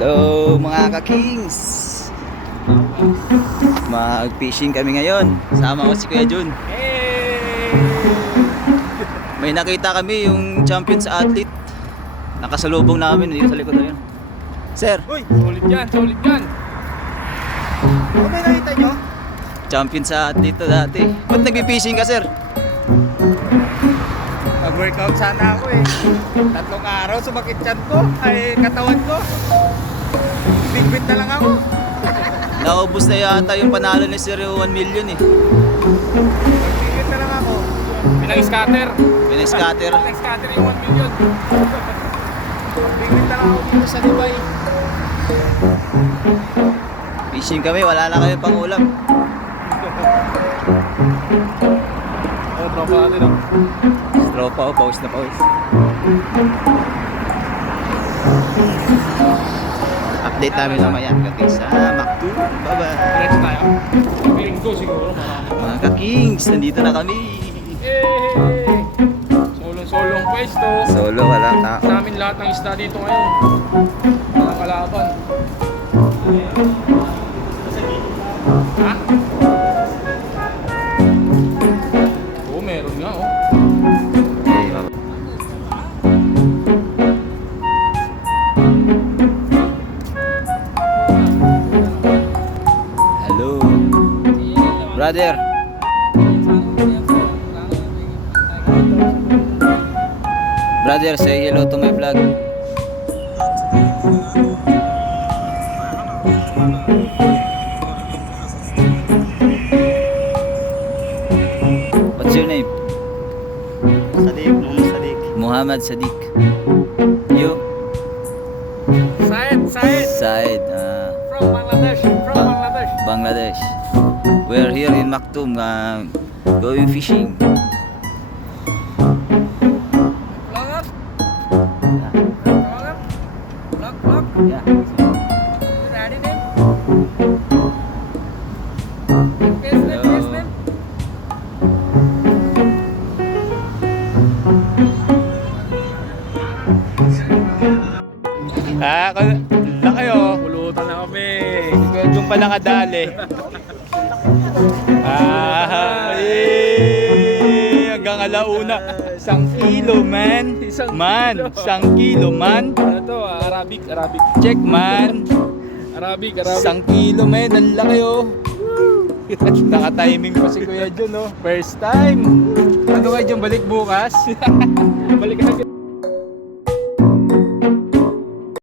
Hello mga ka-kings. Mag-fishing kami ngayon. Sama ko si Kuya Jun. May nakita kami yung champion sa athlete. Nakasalubong namin dito sa likod na yun. Sir, Uy, solid yan, solid yan. Ano may nakita nyo? champion sa athlete to dati. Ba't nag-fishing ka, sir? Mag-workout sana ako eh. 3 araw sumakit tiyan ko, ay katawan ko. Bigwit na lang ako. Naubos na yata yung panalo ni Sir 1 million eh. Bigwit na lang ako. Pinang-scatter. Pinag-scatter. Pinang-scatter yung 1 million. Bigwit na lang ako dito sa Dubai. Fishing kami, wala na kami pang ulam. Ano, tropa natin oh. Tropa o, pause na pause. Update namin mamaya ka-kings sa Macdo. Bye-bye. Diretso tayo. Linggo siguro marami. Mga ka-kings, nandito na kami. Solong-solong pwesto. Solo, walang tao. Namin lahat ng isda dito ngayon. Mga kalaban. Ha? Oo, meron nga oh. Okay, bye-bye. Hello. Brother. Brother, say hello to my vlog. What's your name? Sadiq, Sadiq. Muhammad Sadiq. You? Said. Said. From Bangladesh. Bangladesh. We're here in Maktoum going fishing. Vlogger? Yeah. Vlogger? Vlog? Yeah. You ready name? Face name? Laki oh. Pulutan na kami. Yung pala kadali. Hanggang alauna. 1 kilo, man. Isang Man, kilo. 1 kilo, man. Ano to? Arabic. Check, man. Arabic. 1 kilo, man. Ang laki, oh. Naka-timing pa si Kuya Jun, oh. First time. Ano kayo dyan, balik bukas? Balik agad.